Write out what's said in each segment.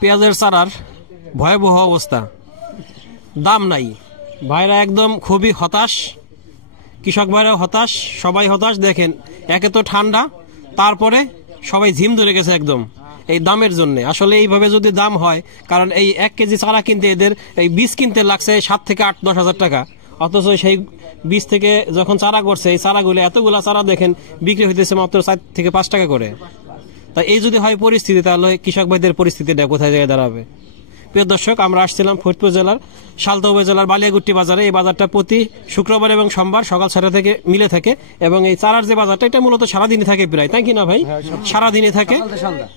পেঁয়াজের চারার ভয়াবহ অবস্থা, দাম নাই। ভাইরা একদম খুবই হতাশ, কৃষক ভাইরা হতাশ, সবাই হতাশ। দেখেন একে তো ঠান্ডা, তারপরে সবাই ঝিম ধরে গেছে একদম এই দামের জন্য। আসলে এইভাবে যদি দাম হয়, কারণ এই 1 কেজি চারা কিনতে এদের এই বীজ কিনতে লাগছে 7 থেকে 8-10 হাজার টাকা, অথচ সেই বীজ থেকে যখন চারা করছে এই চারাগুলো এতগুলা চারা দেখেন বিক্রি হইতেছে মাত্র 4 থেকে 5 টাকা করে। তাই এই যদি হয় পরিস্থিতি, তাহলে কৃষক ভাইদের পরিস্থিতিটা কোথায় জায়গায় দাঁড়াবে? প্রিয় দর্শক, আমরা আসছিলাম ফরিদপুর জেলার সালতা উপজেলার বালিয়াগুট্টি বাজারে। এই বাজারটা প্রতি শুক্রবার এবং সোমবার সকাল 6টা থেকে মিলে থাকে, এবং এই চারার যে বাজারটা এটা মূলত সারাদিনই থাকে প্রায়, তাই কি না ভাই? সারাদিনই থাকে,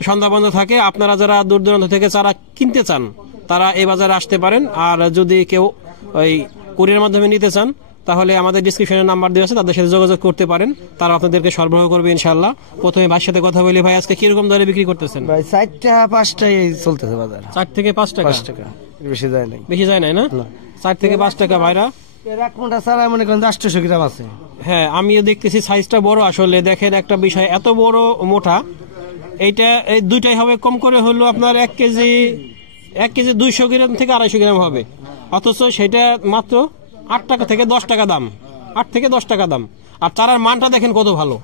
সন্ধ্যা বন্ধ থাকে। আপনারা যারা দূর দূরান্ত থেকে চারা কিনতে চান তারা এই বাজারে আসতে পারেন। আর যদি কেউ ওই কুরিয়ার মাধ্যমে নিতে চান তাহলে আমাদের ডিসক্রিপশনে নাম্বার দেওয়া আছে, তাদের সাথে যোগাযোগ করতে পারেন, তারা আপনাদেরকে সরবরাহ করবে ইনশাআল্লাহ। প্রথমে ভাইয়ের সাথে কথা বলি। ভাই, আজকে কিরকম দরে বিক্রি করতেছেন? ভাই 4 টাকা 5 টাকা চলতেছে বাজার। 4 থেকে 5 টাকা? 5 টাকা, বেশি যায় নাই। বেশি যায় নাই না? 4 থেকে 5 টাকা ভাইরা। এর এক মোটা চারা মনে করেন 800 গ্রাম আছে। হ্যাঁ, আমিও দেখতেছি সাইজটা বড়। আসলে দেখেন একটা বিষয়, এত বড় মোটা, এইটা এই দুইটাই হবে কম করে হলো আপনার 1 কেজি 200 গ্রাম থেকে 250 গ্রাম হবে, অথচ সেটা মাত্র 8 টাকা থেকে 10 টাকা দাম। 8 থেকে 10 টাকা দাম। আর চারার মানটা দেখেন কত ভালো,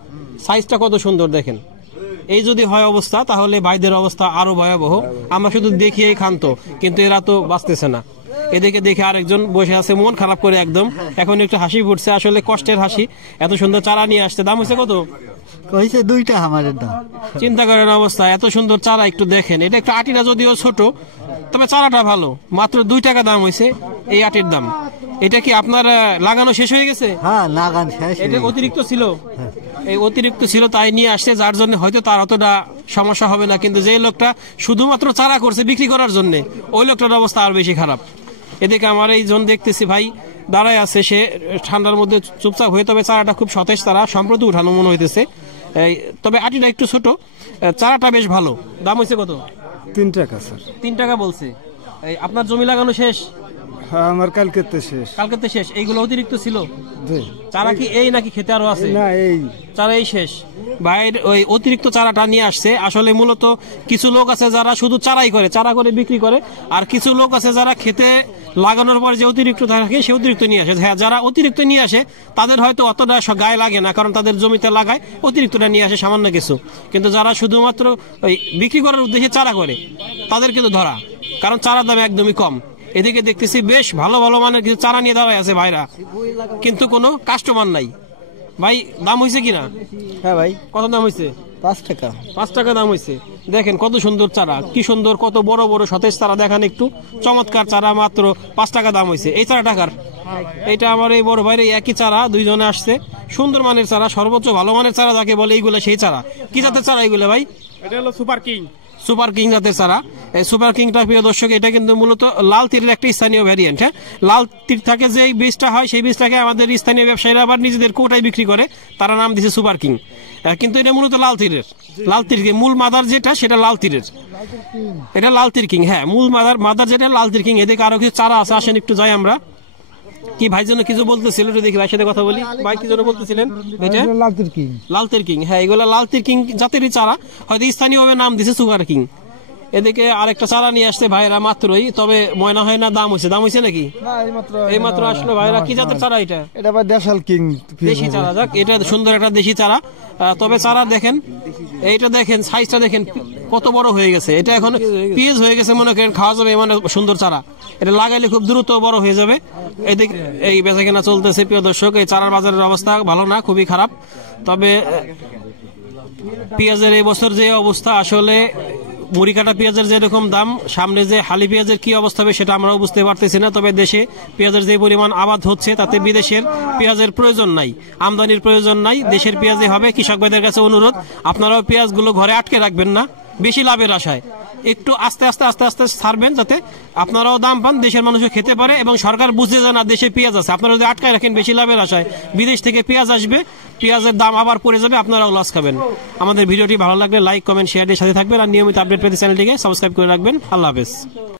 সাইজটা কত সুন্দর দেখেন। এই যদি হয় অবস্থা, তাহলে ভাইদের অবস্থা আরো ভয়াবহ। আমরা শুধু দেখিয়েই খান্ত, কিন্তু এরা তো বাঁচতেছে না। এদিকে দেখে আরেকজন বসে আছে মন খারাপ করে একদম, এখন একটু হাসি ফুটছে, আসলে কষ্টের হাসি। এত সুন্দর চারা নিয়ে আসছে, দাম হয়েছে কত? কইছে 2 টাকা আমাদের দাম। চিন্তা করেন অবস্থা, এত সুন্দর চারা একটু দেখেন। এটা একটু আটিটা যদিও ছোট, তবে চারাটা ভালো। মাত্র 2 টাকা দাম হয়েছে এই আটির দাম। এটা কি আপনার লাগানো শেষ হয়ে গেছে? হ্যাঁ, লাগানো শেষ। এটা অতিরিক্ত ছিল, এই অতিরিক্ত ছিল তাই নিয়ে আসছে, যার জন্য হয়তো তার অতটা সমস্যা হবে না। কিন্তু যে লোকটা শুধুমাত্র চারা করছে বিক্রি করার জন্য, ওই লোকটার অবস্থা আর বেশি খারাপ। এদিকে আমার এই জন দেখতেছি ভাই দাঁড়ায় আছে, সে ঠান্ডার মধ্যে চুপচাপ হয়ে, তবে চারাটা খুব সতেজ, তারা সম্প্রতি উঠানো মনে হইতেছে। তবে আটিটা একটু ছোট, চারাটা বেশ ভালো। দাম হয়েছে কত? 3 টাকা স্যার। 3 টাকা বলছে। এই আপনার জমি লাগানো শেষ? হ্যাঁ, আমার কালকেতে শেষ। কালকেতে শেষ। এইগুলো অতিরিক্ত ছিল? জি। চারা কি এই নাকি খেতে আরো আছে? না, এই চারা এই শেষ। ভাইয়ের ওই অতিরিক্ত চারাটা নিয়ে আসছে। আসলে মূলত কিছু লোক আছে যারা শুধু চারাই করে, চারা করে বিক্রি করে, আর কিছু লোক আছে যারা খেতে লাগানোর পর যে অতিরিক্ত থাকে সে অতিরিক্ত নিয়ে আসে। হ্যাঁ, যারা অতিরিক্ত নিয়ে আসে তাদের হয়তো অতটা গায়ে লাগে না, কারণ তাদের জমিতে লাগায়, অতিরিক্তটা নিয়ে আসে সামান্য কিছু। কিন্তু যারা শুধুমাত্র ওই বিক্রি করার উদ্দেশ্যে চারা করে তাদের কিন্তু ধরা, কারণ চারার দাম একদমই কম। এদিকে দেখতেছি বেশ ভালো ভালো মানের কিছু চারা নিয়ে দাঁড়ায় আছে ভাইরা, কিন্তু কোনো কাস্টমার নাই। ভাই, দাম হয়েছে কিনা? হ্যাঁ ভাই। কত দাম হয়েছে? 5 টাকা। 5 টাকা দাম হয়েছে। দেখেন কত সুন্দর চারা, কি সুন্দর, কত বড় বড় সতেজ চারা দেখেন একটু, চমৎকার চারা। মাত্র 5 টাকা দাম হয়েছে। এই চারা টাকার, এইটা আমার এই বড় ভাইয়ের একই চারা, দুইজনে আসছে। সুন্দর মানের চারা, সর্বোচ্চ ভালো মানের চারা যাকে বলে, এইগুলো সেই চারা। কি জাতের চারা এগুলো ভাই? এটা হলো সুপার কিং। সুপার কিং জাতের চারা। এই সুপার কিংটা প্রিয় দর্শক, এটা কিন্তু মূলত লাল তীরের একটা স্থানীয় ভ্যারিয়েন্ট। হ্যাঁ, লাল তীর থেকে যে বীজটা হয় সেই বীজটাকে আমাদের স্থানীয় ব্যবসায়ীরা আবার নিজেদের কোটায় বিক্রি করে, তারা নাম দিয়েছে সুপার কিং। কিন্তু এটা মূলত লাল তীরের, লাল তীর মূল মাদার যেটা সেটা লাল তীরের, এটা লাল তীর কিং। হ্যাঁ, মূল মাদার যেটা লাল তীর কিং। এদিকে আরো কিছু চারা আছে, আসেন একটু যাই আমরা। কি ভাই জন্য কিছু বলতেছিল, দেখি ভাইয়ের সাথে কথা বলি। ভাই কি জন্য বলতেছিলেন? এটা লাল তীর কিং। লাল তীর কিং, হ্যাঁ, এগুলো লাল তীর কিং জাতেরই চারা, হয়তো স্থানীয়ভাবে নাম দিছে সুপার কিং। এদিকে আরেকটা চারা নিয়ে আসছে ভাইরা মাত্রই, তবে ময়না হয় না, দাম হয়েছে। দাম হয়েছে নাকি? এই মাত্র আসলো ভাইরা। কি জাতের চারা এটা? এটা ভাই দেশাল কিং, দেশি চারা। যাক, এটা সুন্দর একটা দেশি চারা। তবে চারা দেখেন, এইটা দেখেন সাইজটা দেখেন কত বড় হয়ে গেছে। এটা এখন পিএস হয়ে গেছে মনে করেন, খাওয়া যাবে মানে সুন্দর চারা। এটা লাগাইলে খুব দ্রুত বড় হয়ে যাবে। এদিকে এই বেচাকেনা চলতেছে প্রিয় দর্শক। এই চারার বাজারের অবস্থা ভালো না, খুবই খারাপ। তবে পেঁয়াজের এই বছর যে অবস্থা, আসলে মুড়ি কাটা পেঁয়াজের যেরকম দাম, সামনে যে হালি পেঁয়াজের কি অবস্থা হবে সেটা আমরাও বুঝতে পারতেছি না। তবে দেশে পেঁয়াজের যে পরিমাণ আবাদ হচ্ছে তাতে বিদেশের পেঁয়াজের প্রয়োজন নাই, আমদানির প্রয়োজন নাই, দেশের পেঁয়াজই হবে। কৃষক ভাইদের কাছে অনুরোধ, আপনারাও পেঁয়াজগুলো ঘরে আটকে রাখবেন না বেশি লাভের আশায়, একটু আস্তে আস্তে আস্তে আস্তে ছাড়বেন, যাতে আপনারাও দাম পান, দেশের মানুষও খেতে পারে, এবং সরকার বুঝতে যায় না দেশে পেঁয়াজ আছে। আপনারা যদি আটকায় রাখেন বেশি লাভের আশায়, বিদেশ থেকে পেঁয়াজ আসবে, পেঁয়াজের দাম আবার পড়ে যাবে, আপনারাও লস খাবেন। আমাদের ভিডিওটি ভালো লাগলে লাইক, কমেন্ট, শেয়ারের সাথে থাকবেন, আর নিয়মিত আপডেট পেতে চ্যানেলটিকে সাবস্ক্রাইব করে রাখবেন। আল্লাহ হাফেজ।